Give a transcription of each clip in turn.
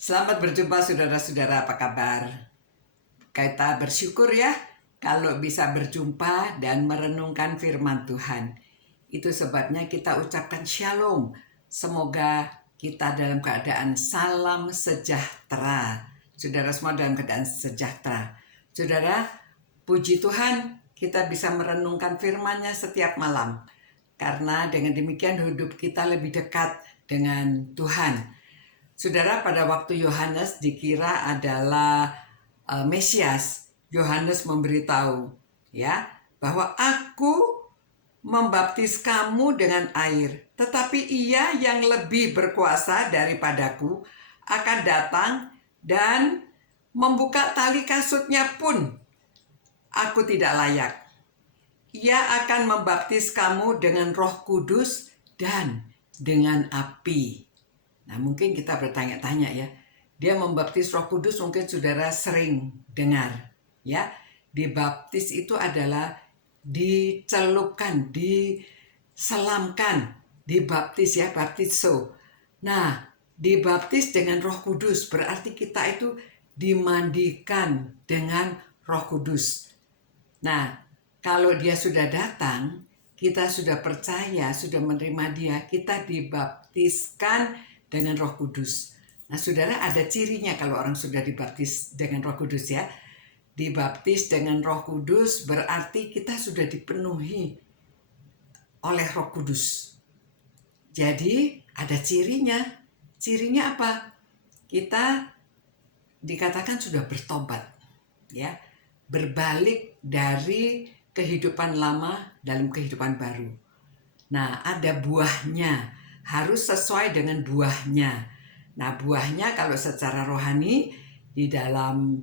Selamat berjumpa saudara-saudara, apa kabar? Kita bersyukur ya kalau bisa berjumpa dan merenungkan firman Tuhan. Itu sebabnya kita ucapkan shalom. Semoga kita dalam keadaan salam sejahtera. Saudara semua dalam keadaan sejahtera. Saudara, puji Tuhan kita bisa merenungkan firman-Nya setiap malam. Karena dengan demikian hidup kita lebih dekat dengan Tuhan. Saudara, pada waktu Yohanes dikira adalah Mesias, Yohanes memberitahu ya bahwa aku membaptis kamu dengan air, tetapi Ia yang lebih berkuasa daripadaku akan datang dan membuka tali kasutnya pun aku tidak layak. Ia akan membaptis kamu dengan Roh Kudus dan dengan api. Nah, mungkin kita bertanya-tanya ya, dia membaptis Roh Kudus mungkin saudara sering dengar ya. Dibaptis itu adalah dicelupkan, diselamkan, dibaptis ya, baptizo. Nah, dibaptis dengan Roh Kudus berarti kita itu dimandikan dengan Roh Kudus. Nah, kalau dia sudah datang, kita sudah percaya, sudah menerima dia, kita dibaptiskan dengan Roh Kudus. Nah, saudara, ada cirinya kalau orang sudah dibaptis dengan Roh Kudus ya. Dibaptis dengan Roh Kudus berarti kita sudah dipenuhi oleh Roh Kudus. Jadi ada cirinya. Cirinya apa? Kita dikatakan sudah bertobat ya. Berbalik dari kehidupan lama dalam kehidupan baru. Nah, ada buahnya. Harus sesuai dengan buahnya. Nah, buahnya kalau secara rohani di dalam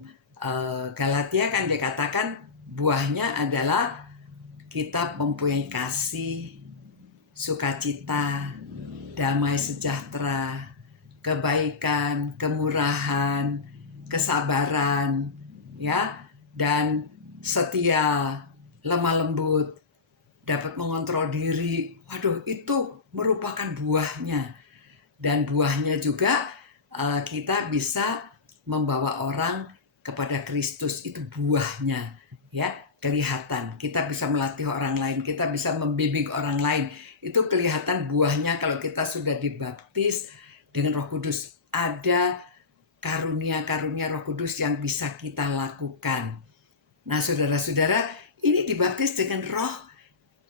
Galatia kan dikatakan buahnya adalah kita mempunyai kasih, sukacita, damai sejahtera, kebaikan, kemurahan, kesabaran, ya, dan setia, lemah lembut, dapat mengontrol diri. Waduh, itu merupakan buahnya. Dan buahnya juga kita bisa membawa orang kepada Kristus, itu buahnya ya, kelihatan. Kita bisa melatih orang lain, kita bisa membimbing orang lain. Itu kelihatan buahnya kalau kita sudah dibaptis dengan Roh Kudus. Ada karunia-karunia Roh Kudus yang bisa kita lakukan. Nah, saudara-saudara, ini dibaptis dengan Roh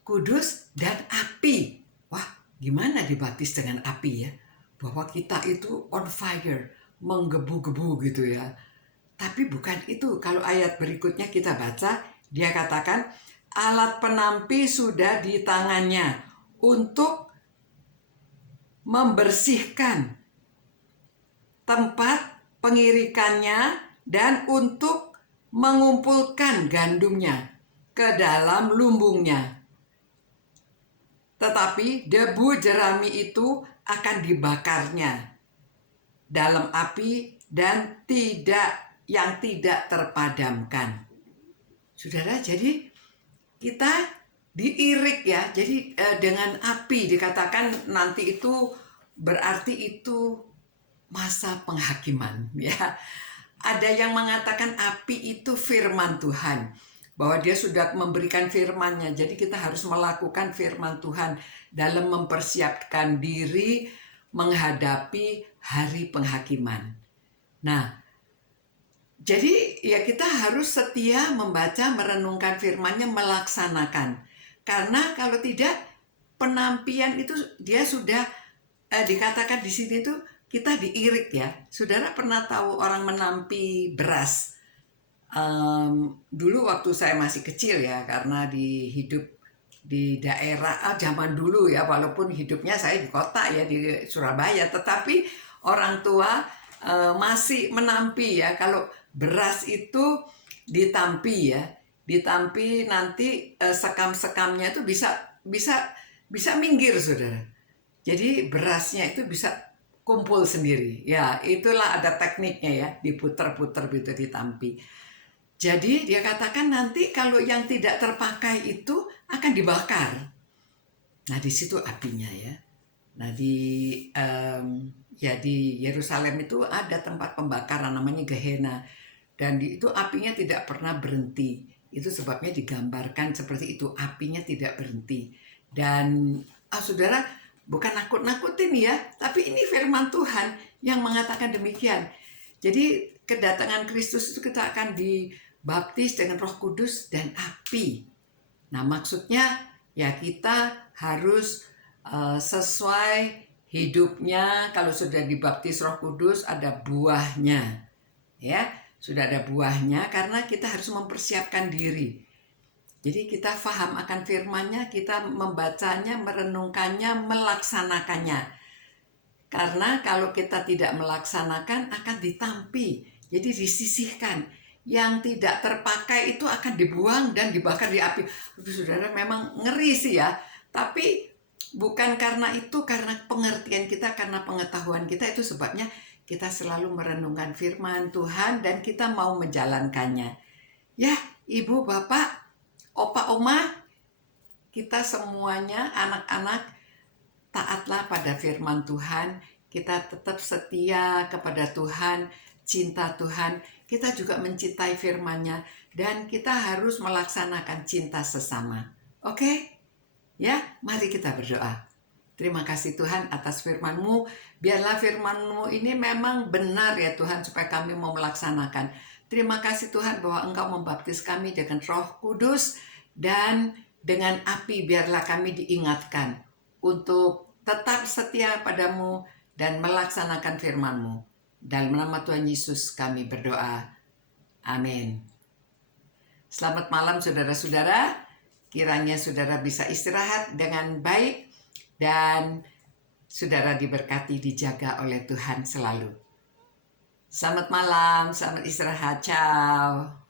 Kudus dan api. Wah, gimana dibaptis dengan api ya? Bahwa kita itu on fire, menggebu-gebu gitu ya. Tapi bukan itu. Kalau ayat berikutnya kita baca, dia katakan alat penampi sudah di tangannya untuk membersihkan tempat pengirikannya dan untuk mengumpulkan gandumnya ke dalam lumbungnya. Tetapi debu jerami itu akan dibakarnya dalam api dan yang tidak terpadamkan. Saudara, jadi kita diirik ya. Jadi dengan api dikatakan nanti itu berarti itu masa penghakiman ya. Ada yang mengatakan api itu firman Tuhan, bahwa dia sudah memberikan firman-Nya. Jadi kita harus melakukan firman Tuhan dalam mempersiapkan diri menghadapi hari penghakiman. Nah, jadi ya kita harus setia membaca, merenungkan firman-Nya, melaksanakan. Karena kalau tidak, penampian itu dia sudah dikatakan di sini tuh kita diirik ya. Saudara pernah tahu orang menampi beras? Dulu waktu saya masih kecil ya, karena hidup di daerah zaman dulu ya, walaupun hidupnya saya di kota ya, di Surabaya, tetapi orang tua masih menampi ya. Kalau beras itu ditampi ya, ditampi nanti sekam-sekamnya itu bisa minggir saudara. Jadi berasnya itu bisa kumpul sendiri ya, itulah ada tekniknya ya, diputer-puter gitu, ditampi. Jadi dia katakan nanti kalau yang tidak terpakai itu akan dibakar. Nah, di situ apinya ya. Nah, Ya, di Yerusalem itu ada tempat pembakaran namanya Gehenna, dan itu apinya tidak pernah berhenti. Itu sebabnya digambarkan seperti itu, apinya tidak berhenti. Dan saudara, bukan nakut-nakutin ya, tapi ini firman Tuhan yang mengatakan demikian. Jadi kedatangan Kristus itu kita akan dibaptis dengan Roh Kudus dan api. Nah, maksudnya ya kita harus sesuai hidupnya. Kalau sudah dibaptis Roh Kudus ada buahnya. Ya, sudah ada buahnya karena kita harus mempersiapkan diri. Jadi kita paham akan firman-Nya, kita membacanya, merenungkannya, melaksanakannya. Karena kalau kita tidak melaksanakan akan ditampi, jadi disisihkan. Yang tidak terpakai itu akan dibuang dan dibakar di api. Saudara, memang ngeri sih ya. Tapi bukan karena itu, karena pengertian kita, karena pengetahuan kita, itu sebabnya kita selalu merenungkan firman Tuhan dan kita mau menjalankannya. Ya, ibu, bapak, opa, oma, kita semuanya anak-anak, taatlah pada firman Tuhan. Kita tetap setia kepada Tuhan, cinta Tuhan. Kita juga mencintai firman-Nya dan kita harus melaksanakan cinta sesama. Oke? Ya, mari kita berdoa. Terima kasih Tuhan atas firman-Mu. Biarlah firman-Mu ini memang benar ya Tuhan, supaya kami mau melaksanakan. Terima kasih Tuhan bahwa Engkau membaptis kami dengan Roh Kudus dan dengan api. Biarlah kami diingatkan untuk tetap setia padamu dan melaksanakan firman-Mu. Dalam nama Tuhan Yesus kami berdoa. Amin. Selamat malam saudara-saudara. Kiranya saudara bisa istirahat dengan baik dan saudara diberkati, dijaga oleh Tuhan selalu. Selamat malam, selamat istirahat. Ciao.